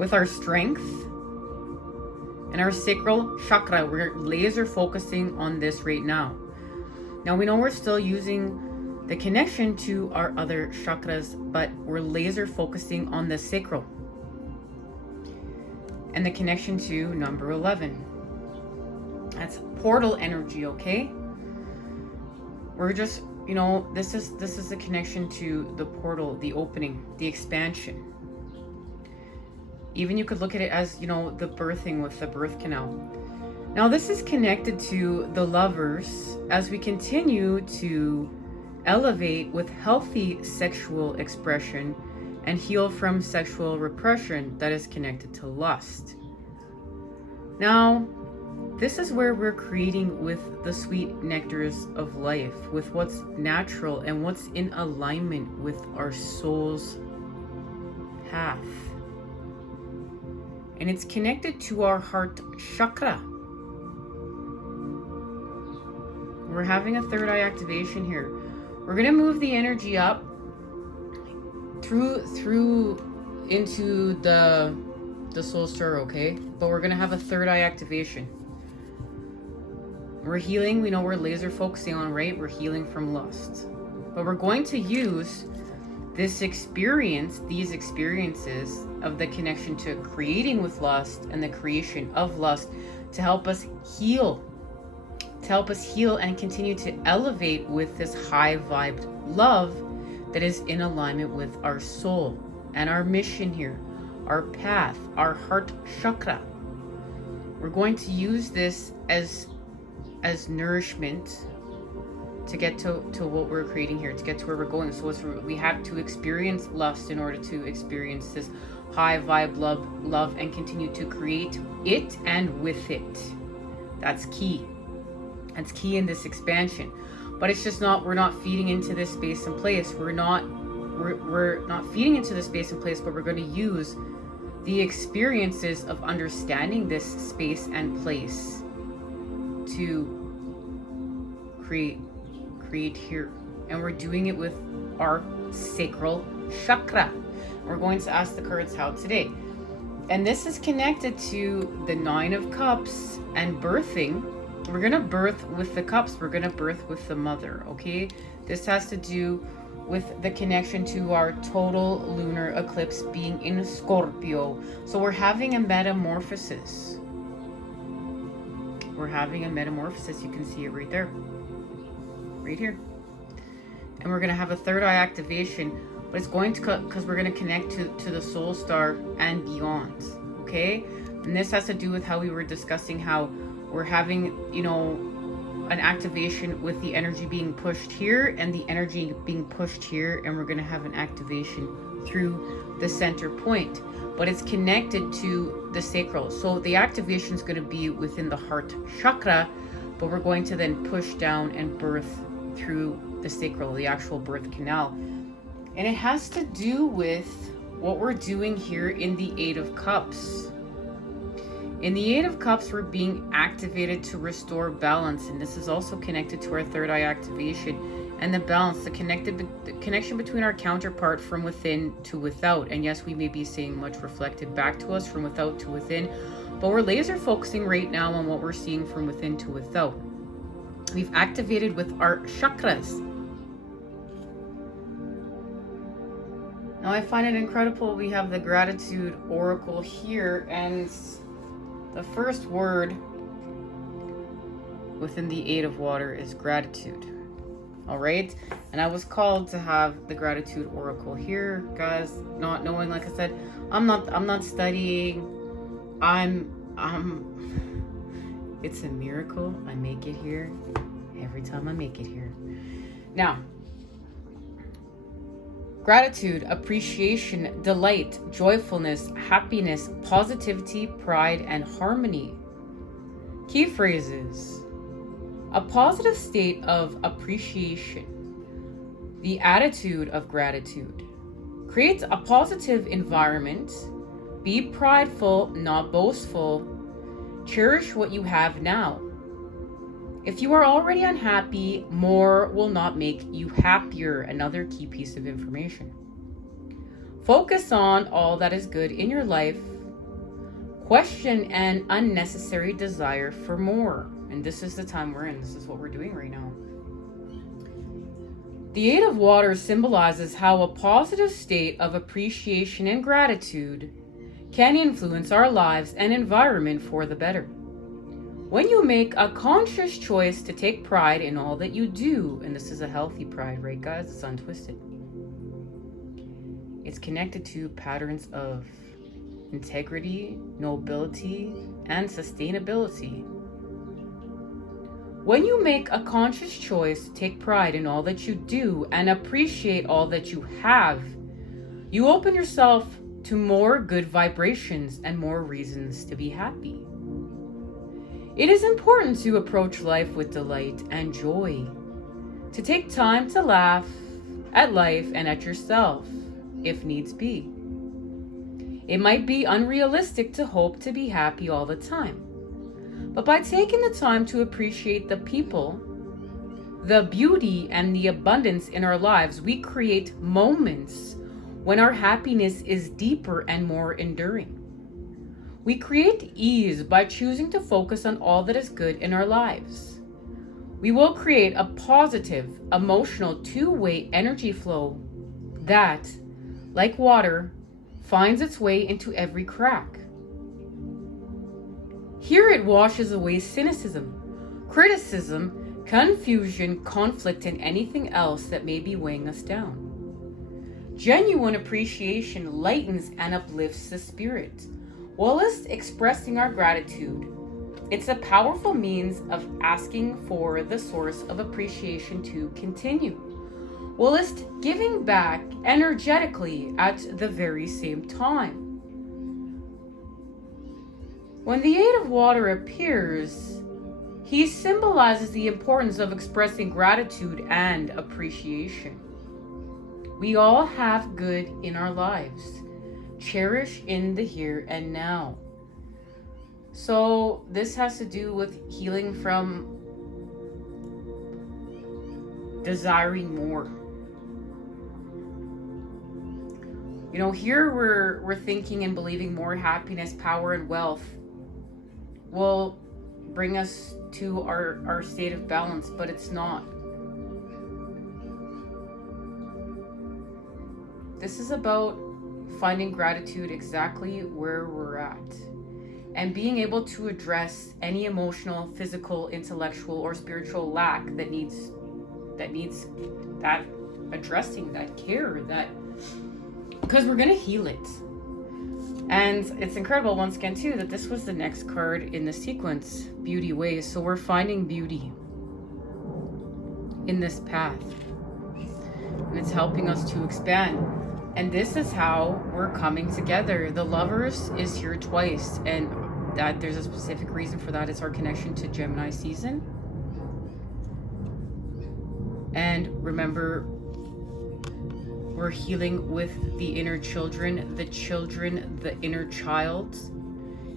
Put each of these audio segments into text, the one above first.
with our strength and our sacral chakra. We're laser focusing on this right now. Now we know we're still using the connection to our other chakras, but we're laser focusing on the sacral and the connection to number 11. That's portal energy, okay? We're just, you know, this is the connection to the portal, the opening, the expansion. Even you could look at it as, you know, the birthing with the birth canal. Now this is connected to the lovers as we continue to elevate with healthy sexual expression and heal from sexual repression that is connected to lust. Now, this is where we're creating with the sweet nectars of life, with what's natural and what's in alignment with our soul's path. And it's connected to our heart chakra. We're having a third eye activation here. We're gonna move the energy up through into the soul star, okay? But we're gonna have a third eye activation. We're healing, we know we're laser focusing on, right? We're healing from lust. But we're going to use this experience, these experiences of the connection to creating with lust and the creation of lust to help us heal. To help us heal and continue to elevate with this high vibed love that is in alignment with our soul and our mission here, our path, our heart chakra. We're going to use this as nourishment to get to what we're creating here, to get to where we're going. So we have to experience lust in order to experience this high vibe love and continue to create it and with it. That's key. That's key in this expansion. But it's just not, we're not feeding into this space and place. We're not feeding into this space and place, but we're going to use the experiences of understanding this space and place to create here. And we're doing it with our sacral chakra. We're going to ask the cards how today. And this is connected to the 9 of Cups and birthing. We're going to birth with the cups. We're going to birth with the mother, okay? This has to do with the connection to our total lunar eclipse being in Scorpio. So we're having a metamorphosis. We're having a metamorphosis. You can see it right there. Right here. And we're going to have a third eye activation. But it's going to, because we're going to connect to the soul star and beyond, okay? And this has to do with how we were discussing how we're having, you know, an activation with the energy being pushed here and the energy being pushed here, and we're going to have an activation through the center point, but it's connected to the sacral. So the activation is going to be within the heart chakra, but we're going to then push down and birth through the sacral, the actual birth canal. And it has to do with what we're doing here in the 8 of Cups. In the 8 of Cups, we're being activated to restore balance. And this is also connected to our third eye activation and the balance, the connection between our counterpart from within to without. And yes, we may be seeing much reflected back to us from without to within, but we're laser focusing right now on what we're seeing from within to without. We've activated with our chakras. Now I find it incredible. We have the gratitude oracle here, and the first word within the 8 of water is gratitude. All right. And I was called to have the gratitude oracle here, guys, not knowing, like I said, I'm not studying. It's a miracle I make it here every time I make it here. Now, gratitude, appreciation, delight, joyfulness, happiness, positivity, pride, and harmony. Key phrases: a positive state of appreciation, the attitude of gratitude, create a positive environment, be prideful, not boastful, cherish what you have now. If you are already unhappy, more will not make you happier. Another key piece of information. Focus on all that is good in your life question and unnecessary desire for more. And this is the time we're in. This is what we're doing right now. The Eight of Water symbolizes how a positive state of appreciation and gratitude can influence our lives and environment for the better. When you make a conscious choice to take pride in all that you do, and this is a healthy pride, right guys? It's untwisted. It's connected to patterns of integrity, nobility, and sustainability. When you make a conscious choice to take pride in all that you do and appreciate all that you have, you open yourself to more good vibrations and more reasons to be happy. It is important to approach life with delight and joy, to take time to laugh at life and at yourself, if needs be. It might be unrealistic to hope to be happy all the time, but by taking the time to appreciate the people, the beauty, and the abundance in our lives, we create moments when our happiness is deeper and more enduring. We create ease by choosing to focus on all that is good in our lives. We will create a positive, emotional, two-way energy flow that, like water, finds its way into every crack. Here it washes away cynicism, criticism, confusion, conflict, and anything else that may be weighing us down. Genuine appreciation lightens and uplifts the spirit, whilst expressing our gratitude. It's a powerful means of asking for the source of appreciation to continue, whilst giving back energetically at the very same time. When the Eight of Water appears, he symbolizes the importance of expressing gratitude and appreciation. We all have good in our lives. Cherish in the here and now. So this has to do with healing from desiring more. You know, here we're thinking and believing more happiness, power, and wealth will bring us to our state of balance, but it's not. This is about finding gratitude exactly where we're at and being able to address any emotional, physical, intellectual, or spiritual lack that needs that addressing, that care, that, because we're gonna heal it. And it's incredible once again too that this was the next card in the sequence, Beauty Ways. So we're finding beauty in this path, and it's helping us to expand. And this is how we're coming together. The Lovers is here twice, and that there's a specific reason for that. It's our connection to Gemini season. And remember, we're healing with the inner children, the inner child,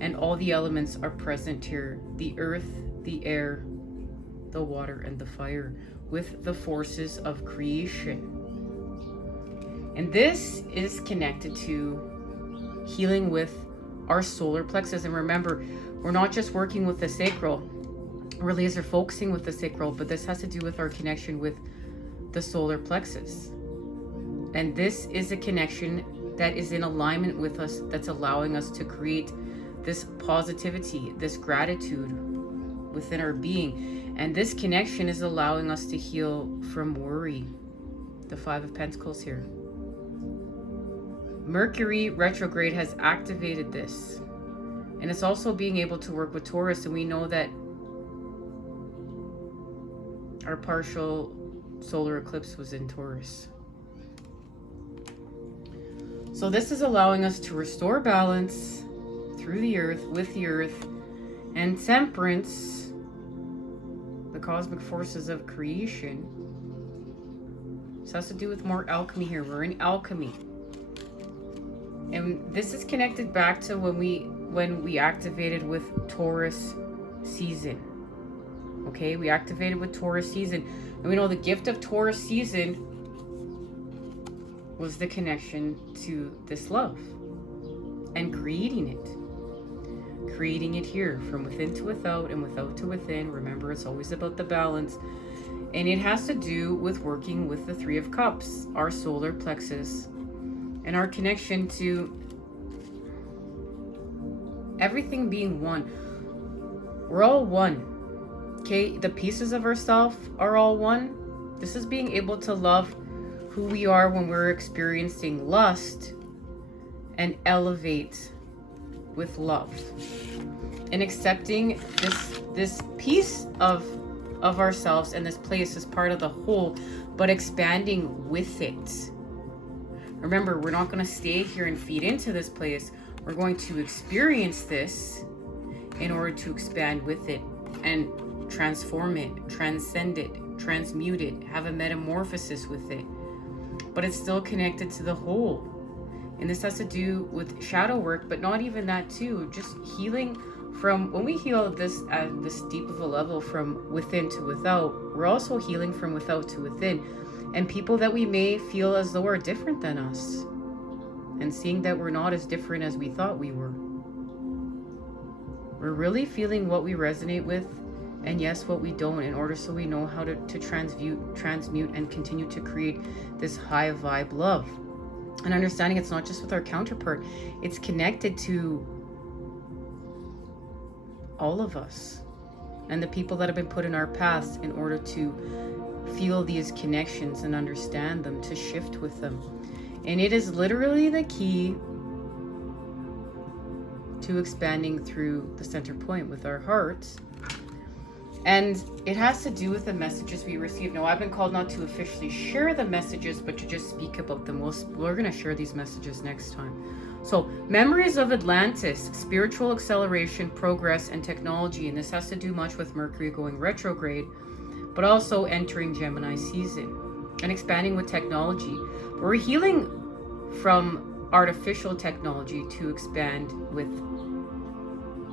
and all the elements are present here. The earth, the air, the water, and the fire, with the forces of creation. And this is connected to healing with our solar plexus. And remember, we're not just working with the sacral, we're laser focusing with the sacral, but this has to do with our connection with the solar plexus. And this is a connection that is in alignment with us, that's allowing us to create this positivity, this gratitude within our being. And this connection is allowing us to heal from worry. The Five of Pentacles here. Mercury retrograde has activated this, and it's also being able to work with Taurus. And we know that our partial solar eclipse was in Taurus. So this is allowing us to restore balance through the earth, with the earth, and temperance, the cosmic forces of creation. This has to do with more alchemy here. We're in alchemy. And this is connected back to when we activated with Taurus season. Okay, we activated with Taurus season. And we know the gift of Taurus season was the connection to this love and creating it. creating it here from within to without and without to within. Remember, it's always about the balance. And it has to do with working with the Three of Cups, our solar plexus, and our connection to everything being one. We're all one. Okay, the pieces of ourselves are all one. This is being able to love who we are when we're experiencing lust and elevate with love. And accepting this piece of ourselves and this place as part of the whole, but expanding with it. Remember, we're not going to stay here and feed into this place. We're going to experience this in order to expand with it and transform it, transcend it, transmute it, have a metamorphosis with it. But it's still connected to the whole. And this has to do with shadow work, but not even that too. Just healing from, when we heal this at this deep of a level from within to without, we're also healing from without to within. And people that we may feel as though are different than us, and seeing that we're not as different as we thought we were. We're really feeling what we resonate with, and yes, what we don't, in order so we know how to transmute and continue to create this high vibe love. And understanding it's not just with our counterpart, it's connected to all of us and the people that have been put in our paths in order to feel these connections and understand them, to shift with them. And it is literally the key to expanding through the center point with our hearts. And it has to do with the messages we receive. Now, I've been called not to officially share the messages, but to just speak about them. We're going to share these messages next time. So, memories of Atlantis, spiritual acceleration, progress, and technology. And this has to do much with Mercury going retrograde, but also entering Gemini season and expanding with technology. We're healing from artificial technology to expand with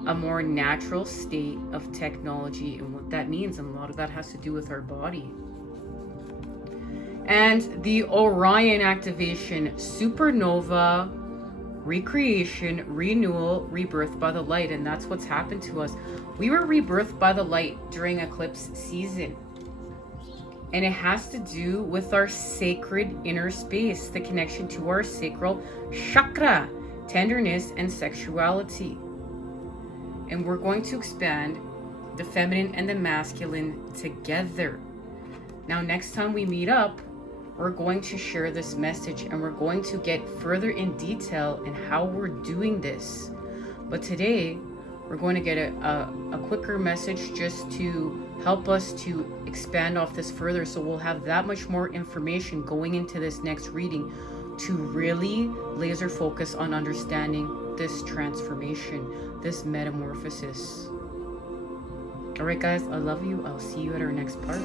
a more natural state of technology and what that means, and a lot of that has to do with our body. And the Orion activation, supernova, recreation, renewal, rebirth by the light. And that's what's happened to us. We were rebirthed by the light during eclipse season, and it has to do with our sacred inner space, the connection to our sacral chakra, tenderness and sexuality. And we're going to expand the feminine and the masculine together. Now, next time we meet up, we're going to share this message and we're going to get further in detail in how we're doing this. But today, we're going to get a quicker message just to help us to expand off this further. So we'll have that much more information going into this next reading to really laser focus on understanding this transformation, this metamorphosis. All right, guys, I love you. I'll see you at our next part.